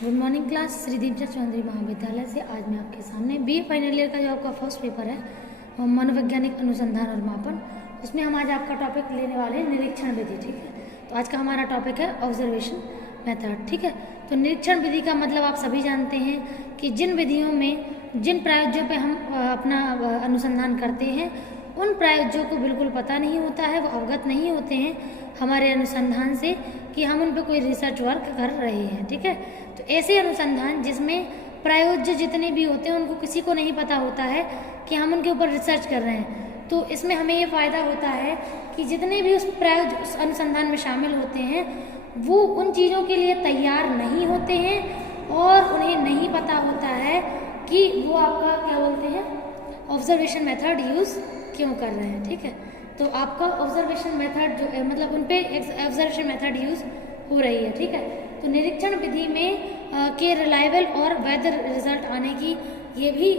Good morning class, Shri Deepchand Chaudhary महाविद्यालय से। आज मैं आपके सामने बीए फाइनल ईयर का जो आपका फर्स्ट पेपर है मनोवैज्ञानिक अनुसंधान और मापन, उसमें हम आज आपका टॉपिक लेने वाले हैं निरीक्षण विधि। ठीक है, तो आज का हमारा टॉपिक है ऑब्जर्वेशन मेथड। ठीक है, तो निरीक्षण विधि का मतलब आप सभी जानते हैं कि जिन विधियों में जिन प्रायोज्यों पे हम अपना अनुसंधान करते हैं, उन प्रायोज्यों को बिल्कुल पता नहीं होता है, वो अवगत नहीं होते हैं हमारे अनुसंधान से कि हम उन पर कोई रिसर्च वर्क कर रहे हैं। ठीक है, तो ऐसे अनुसंधान जिसमें प्रायोज्य जितने भी होते हैं उनको किसी को नहीं पता होता है कि हम उनके ऊपर रिसर्च कर रहे हैं, तो इसमें हमें ये फ़ायदा होता है कि जितने भी उस अनुसंधान में शामिल होते हैं वो उन चीज़ों के लिए तैयार नहीं होते हैं और उन्हें नहीं पता होता है कि वो आपका क्या बोलते हैं ऑब्जर्वेशन मेथड यूज़ क्यों कर रहे हैं। ठीक है, तो आपका ऑब्जर्वेशन मेथड जो है मतलब उन पे ऑब्जर्वेशन मेथड यूज़ हो रही है। ठीक है, तो निरीक्षण विधि में के रिलायबल और वैध रिजल्ट आने की ये भी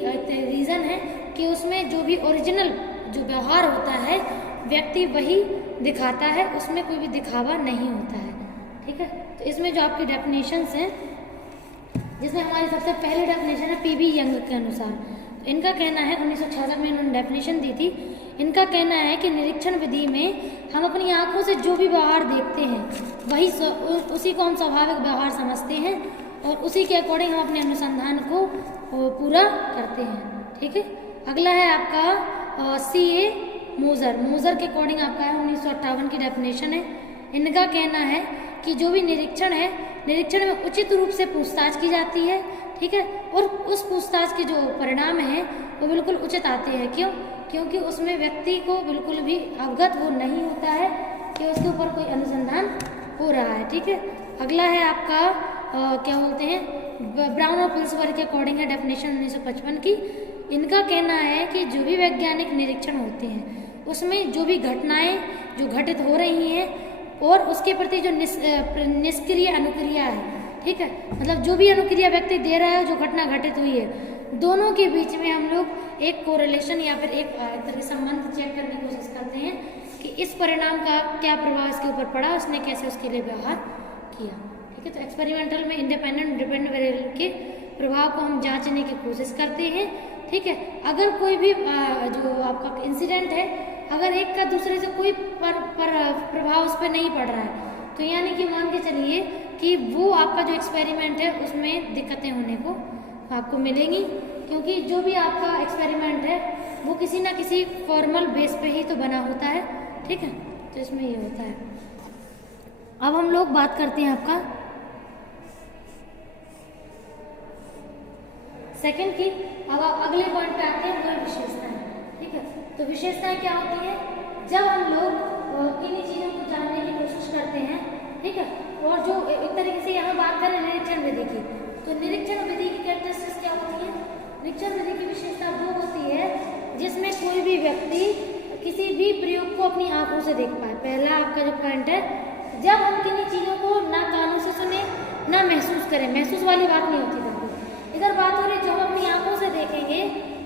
रीज़न है कि उसमें जो भी ओरिजिनल जो व्यवहार होता है व्यक्ति वही दिखाता है, उसमें कोई भी दिखावा नहीं होता है। ठीक है, तो इसमें जो आपकी डेफिनेशंस हैं, जिसमें हमारी सबसे पहली डेफिनेशन है पीबी यंग के अनुसार। तो इनका कहना है 1966 में इन्होंने डेफिनेशन दी थी। इनका कहना है कि निरीक्षण विधि में हम अपनी आंखों से जो भी व्यवहार देखते हैं वही उसी को हम स्वाभाविक व्यवहार समझते हैं और उसी के अकॉर्डिंग हम अपने अनुसंधान को पूरा करते हैं। ठीक है, अगला है आपका CA मोजर के अकॉर्डिंग आपका है 1958 की डेफिनेशन है। इनका कहना है कि जो भी निरीक्षण है, निरीक्षण में उचित रूप से पूछताछ की जाती है। ठीक है, और उस पूछताछ के जो परिणाम हैं वो बिल्कुल उचित आते हैं। क्यों? क्योंकि उसमें व्यक्ति को बिल्कुल भी अवगत वो नहीं होता है कि उसके ऊपर कोई अनुसंधान हो रहा है। ठीक है, अगला है आपका क्या बोलते हैं ब्राउन और पिल्सबर के अकॉर्डिंग है डेफिनेशन 1955 की। इनका कहना है कि जो भी वैज्ञानिक निरीक्षण होते हैं उसमें जो भी घटनाएं जो घटित हो रही हैं और उसके प्रति जो निष्क्रिय अनुक्रिया है, ठीक है, मतलब जो भी अनुक्रिया व्यक्ति दे रहा है, जो घटना घटित हुई है, दोनों के बीच में हम लोग एक कोरिलेशन या फिर एक तरह संबंध चेक करने की कोशिश करते हैं कि इस परिणाम का क्या प्रभाव इसके ऊपर पड़ा, उसने कैसे उसके लिए व्यवहार किया। ठीक है, तो एक्सपेरिमेंटल में इंडिपेंडेंट डिपेंडेंट वेरिएबल के प्रभाव को हम जांचने की कोशिश करते हैं। ठीक है, अगर कोई भी जो आपका इंसिडेंट है, अगर एक का दूसरे से कोई प्रभाव उस पर नहीं पड़ रहा है, तो यानी कि मान के चलिए कि वो आपका जो एक्सपेरिमेंट है उसमें दिक्कतें होने को आपको मिलेंगी, क्योंकि जो भी आपका एक्सपेरिमेंट है वो किसी ना किसी फॉर्मल बेस पे ही तो बना होता है। ठीक है, तो इसमें ये होता है। अब हम लोग बात करते हैं आपका सेकंड की। अब अगले पॉइंट पे आते हैं, वो विशेषताएं। ठीक है, तो विशेषताएं क्या होती है? जब हम लोग किन्हीं चीज़ों को जानने की कोशिश करते हैं, ठीक है, और जो एक तरीके से यहाँ बात करें निरीक्षण विधि की, तो निरीक्षण विधि की कैरेक्टरिस्टिक्स क्या होती है? निरीक्षण विधि की विशेषता वो होती है जिसमें कोई भी व्यक्ति किसी भी प्रयोग को अपनी आंखों से देख पाए। पहला आपका जो पॉइंट है, जब हम किन्हीं चीज़ों को ना कानों से सुने ना महसूस करें, महसूस वाली बात नहीं होती था, इधर बात हो रही जो हम अपनी आंखों से देखेंगे,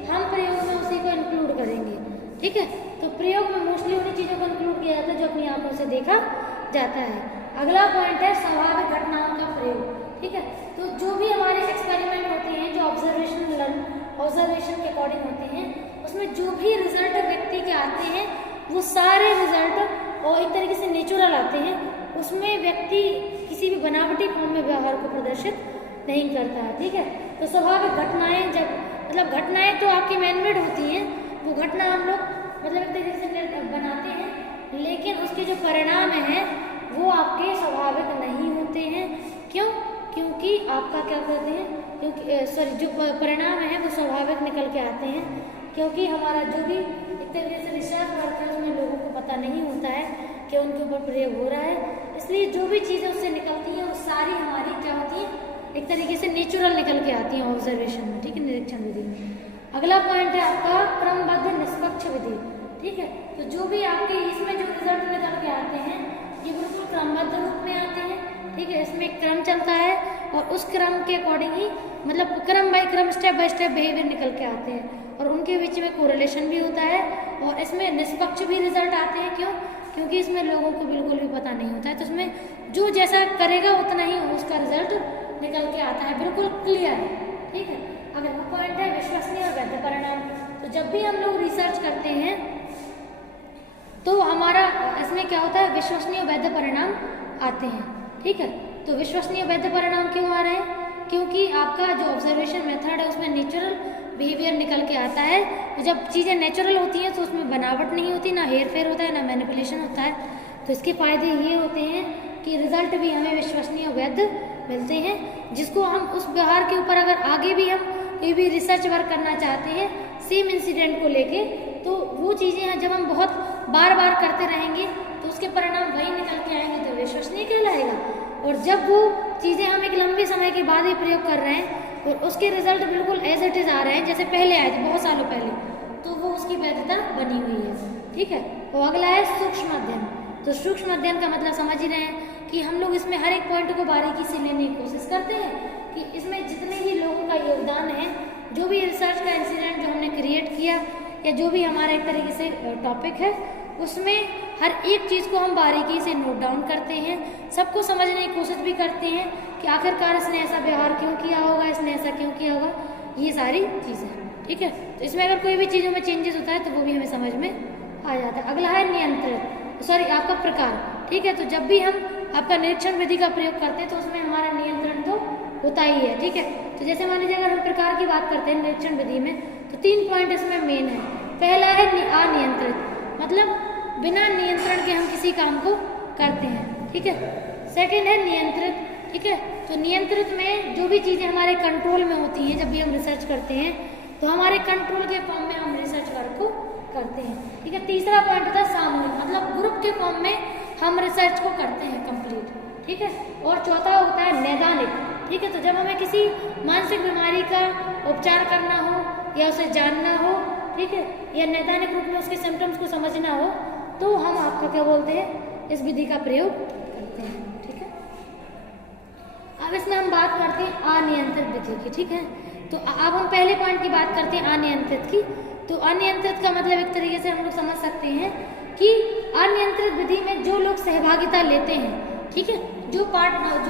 हम प्रयोग में उसी को इंक्लूड करेंगे। ठीक है, तो प्रयोग में मोस्टली उन्हीं चीज़ों को इंक्लूड किया जाता है जो अपनी आंखों से देखा जाता है। अगला पॉइंट है स्वाभाविक घटनाओं का प्रयोग। ठीक है, तो जो भी हमारे एक्सपेरिमेंट होते हैं जो ऑब्जर्वेशन के अकॉर्डिंग होते हैं, उसमें जो भी रिजल्ट व्यक्ति के आते हैं वो सारे रिजल्ट और एक तरीके से नेचुरल आते हैं। उसमें व्यक्ति किसी भी बनावटी फॉर्म में व्यवहार को प्रदर्शित नहीं करता है। ठीक है, तो स्वाभाविक घटनाएं जब मतलब घटनाएं तो आपकी मैनमेड होती हैं, वो घटना हम लोग मतलब एक तरीके से बनाते हैं, लेकिन उसके जो परिणाम हैं वो आपके स्वाभाविक नहीं होते हैं। क्यों? क्योंकि आपका क्या करते हैं, क्योंकि जो परिणाम है वो स्वाभाविक निकल के आते हैं, क्योंकि हमारा जो भी एक तरीके से रिसर्च वर्क है उसमें लोगों को पता नहीं होता है कि उनके ऊपर प्रयोग हो रहा है, इसलिए जो भी चीज़ें उससे निकलती हैं वो सारी हमारी क्या होती हैं, एक तरीके से नेचुरल निकल के आती हैं ऑब्जर्वेशन में। ठीक है, निरीक्षण विधि में। अगला पॉइंट है आपका क्रमबद्ध निष्पक्ष विधि। ठीक है, तो जो भी आपके इसमें जो रिजल्ट निकल के आते हैं ये बिल्कुल क्रमबद्ध रूप में आते हैं। ठीक है, इसमें क्रम चलता है और उस क्रम के अकॉर्डिंग ही मतलब क्रम बाय क्रम स्टेप बाय स्टेप बिहेवियर निकल के आते हैं और उनके बीच में कोरिलेशन भी होता है और इसमें निष्पक्ष भी रिजल्ट आते हैं। क्यों? क्योंकि इसमें लोगों को बिल्कुल भी पता नहीं होता है, तो इसमें जो जैसा करेगा उतना ही उसका रिजल्ट निकल के आता है, बिल्कुल क्लियर, ठीक है। अगला पॉइंट है विश्वसनीय और वैध परिणाम। तो जब भी हम लोग रिसर्च करते हैं तो हमारा इसमें क्या होता है, विश्वसनीय और वैध परिणाम आते हैं, ठीक है। तो विश्वसनीय वैध परिणाम क्यों आ रहे हैं, क्योंकि आपका जो ऑब्जर्वेशन मेथड है उसमें नेचुरल बिहेवियर निकल के आता है। तो जब चीज़ें नेचुरल होती हैं तो उसमें बनावट नहीं होती, ना हेर फेर होता है, ना मैनिपुलेशन होता है। तो इसके फायदे ये होते हैं कि रिजल्ट भी हमें विश्वसनीय वैध मिलते हैं, जिसको हम उस व्यवहार के ऊपर अगर आगे भी हम कोई भी रिसर्च वर्क करना चाहते हैं सेम इंसिडेंट को लेके, तो वो चीज़ें हैं जब हम बहुत बार बार करते रहेंगे तो उसके परिणाम वही निकल के आएंगे, तो विश्वसनीय कहलाएगा। और जब वो चीज़ें हम एक लंबे समय के बाद ही प्रयोग कर रहे हैं और उसके रिजल्ट बिल्कुल एज इट इज़ आ रहे हैं जैसे पहले आए थे बहुत सालों पहले, तो वो उसकी वैधता बनी हुई है, ठीक है। तो अगला है सूक्ष्म अध्ययन। तो सूक्ष्म अध्ययन का मतलब समझ ही रहे हैं कि हम लोग इसमें हर एक पॉइंट को बारीकी से लेने की कोशिश करते हैं कि इसमें जितने भी लोगों का योगदान है, जो भी रिसर्च का इंसिडेंट जो हमने क्रिएट किया या जो भी हमारा एक तरीके से टॉपिक है, उसमें हर एक चीज़ को हम बारीकी से नोट डाउन करते हैं, सबको समझने की कोशिश भी करते हैं कि आखिरकार इसने ऐसा व्यवहार क्यों किया होगा, इसने ऐसा क्यों किया होगा, ये सारी चीज़ें, ठीक है। तो इसमें अगर कोई भी चीज़ों में चेंजेस होता है तो वो भी हमें समझ में आ जाता है। अगला है नियंत्रित, सॉरी आपका प्रकार, ठीक है। तो जब भी हम आपका निरीक्षण विधि का प्रयोग करते हैं तो उसमें हमारा नियंत्रण तो होता ही है, ठीक है। तो जैसे मान लीजिए अगर हम प्रकार की बात करते हैं निरीक्षण विधि में, तो 3 पॉइंट इसमें मेन है। पहला है अनियंत्रित, मतलब बिना नियंत्रण के हम किसी काम को करते हैं, ठीक है। सेकंड है नियंत्रित, ठीक है। तो नियंत्रित में जो भी चीज़ें हमारे कंट्रोल में होती हैं, जब भी हम रिसर्च करते हैं तो हमारे कंट्रोल के फॉर्म में हम रिसर्च वर्क को करते हैं, ठीक है। तीसरा पॉइंट होता है सामूहिक, मतलब ग्रुप के फॉर्म में हम रिसर्च को करते हैं कंप्लीट, ठीक है। और चौथा होता है नैदानिक, ठीक है। तो जब हमें किसी मानसिक बीमारी का उपचार करना हो या उसे जानना हो, ठीक है, या नैदानिक रूप में उसके सिम्टम्स को समझना हो, तो हम आपको क्या बोलते हैं, इस विधि का प्रयोग करते हैं, ठीक है। अब इसमें हम बात करते हैं अनियंत्रित विधि की, ठीक है। तो अब हम पहले पॉइंट की बात करते हैं अनियंत्रित की। तो अनियंत्रित का मतलब एक तरीके से हम लोग समझ सकते हैं कि अनियंत्रित विधि में जो लोग सहभागिता लेते हैं, ठीक है, जो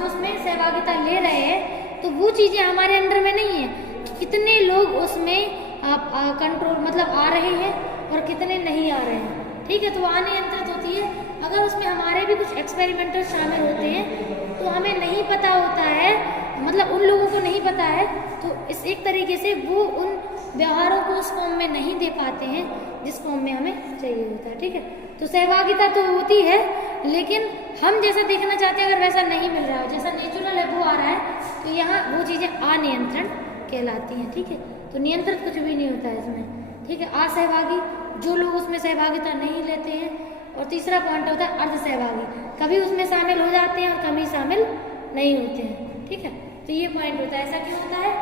उसमें सहभागिता ले रहे हैं, तो वो चीज़ें हमारे अंडर में नहीं है कि कितने लोग उसमें कंट्रोल मतलब आ रहे हैं और कितने नहीं आ रहे हैं, ठीक है। तो वो अनियंत्रित होती है। अगर उसमें हमारे भी कुछ एक्सपेरिमेंटर शामिल होते हैं तो हमें नहीं पता होता है, मतलब उन लोगों को नहीं पता है, तो इस एक तरीके से वो उन व्यवहारों को उस फॉर्म में नहीं दे पाते हैं जिस फॉर्म में हमें चाहिए होता है, ठीक है। तो सहभागिता तो होती है, लेकिन हम जैसा देखना चाहते हैं अगर वैसा नहीं मिल रहा है, जैसा नेचुरल है वो आ रहा है, तो यहाँ वो चीज़ें अनियंत्रण कहलाती हैं, ठीक है। तो नियंत्रित कुछ भी नहीं होता है इसमें, ठीक है। असहभागी, जो लोग उसमें सहभागिता नहीं लेते हैं। और तीसरा पॉइंट होता है अर्ध सहभागी, कभी उसमें शामिल हो जाते हैं और कभी शामिल नहीं होते हैं, ठीक है। तो ये पॉइंट होता है। ऐसा क्यों होता है,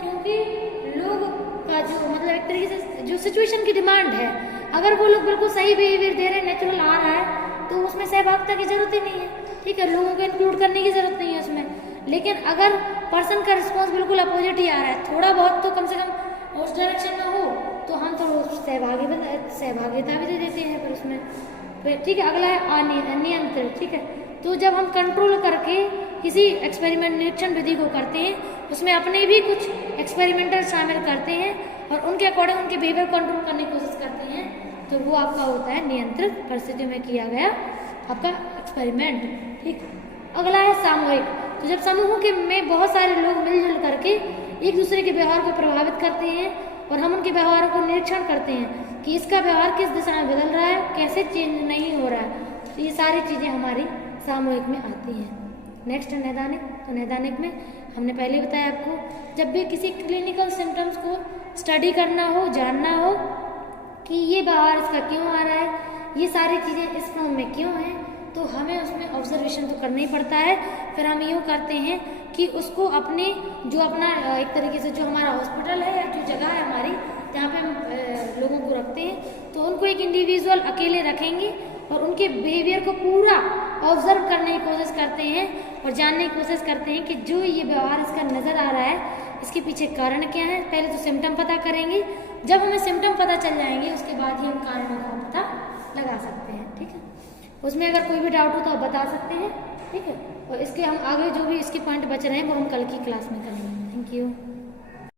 क्योंकि लोग का जो मतलब एक तरीके से जो सिचुएशन की डिमांड है, अगर वो लोग बिल्कुल सही बिहेवियर दे रहे हैं, नेचुरल आ रहा है, तो उसमें सहभागिता की जरूरत ही नहीं है, ठीक है। लोगों को इंक्लूड करने की जरूरत नहीं है उसमें। लेकिन अगर पर्सन का रिस्पॉन्स बिल्कुल अपोजिट ही आ रहा है, थोड़ा बहुत तो कम से कम उस डायरेक्शन में हो, तो हम तो सहभागिता भी दे देते हैं पर उसमें, ठीक है। अगला है अनियंत्रित, ठीक है। तो जब हम कंट्रोल करके किसी एक्सपेरिमेंट निरीक्षण विधि को करते हैं, उसमें अपने भी कुछ एक्सपेरिमेंटर शामिल करते हैं और उनके अकॉर्डिंग उनके बिहेवियर कंट्रोल करने की कोशिश करते हैं, तो वो आपका होता है नियंत्रित परिस्थितियों में किया गया आपका एक्सपेरिमेंट, ठीक। अगला है सामूहिक। तो जब समूह के में बहुत सारे लोग मिलजुल करके एक दूसरे के व्यवहार को प्रभावित करते हैं और हम उनके व्यवहारों को निरीक्षण करते हैं कि इसका व्यवहार किस दिशा में बदल रहा है, कैसे चेंज नहीं हो रहा है, तो ये सारी चीज़ें हमारी सामूहिक में आती हैं। नेक्स्ट है नैदानिक। तो नैदानिक में हमने पहले बताया आपको, जब भी किसी क्लिनिकल सिम्टम्स को स्टडी करना हो, जानना हो कि ये व्यवहार इसका क्यों आ रहा है, ये सारी चीज़ें इस फॉर्म में क्यों हैं, तो हमें उसमें ऑब्जर्वेशन तो करना ही पड़ता है। फिर हम यूँ करते हैं कि उसको अपने जो अपना एक तरीके से जो हमारा हॉस्पिटल है या जो जगह है हमारी जहाँ पे हम लोगों को रखते हैं, तो उनको एक इंडिविजुअल अकेले रखेंगे और उनके बिहेवियर को पूरा ऑब्जर्व करने की कोशिश करते हैं और जानने की कोशिश करते हैं कि जो ये व्यवहार इसका नज़र आ रहा है, इसके पीछे कारण क्या है। पहले तो सिम्टम पता करेंगे, जब हमें सिम्टम पता चल जाएंगे उसके बाद ही हम कारणों का पता लगा सकते हैं, ठीक है। उसमें अगर कोई भी डाउट हो तो आप बता सकते हैं। ठीक है। और इसके हम आगे जो भी इसके पॉइंट बच रहे हैं वो हम कल की क्लास में करेंगे। Thank you.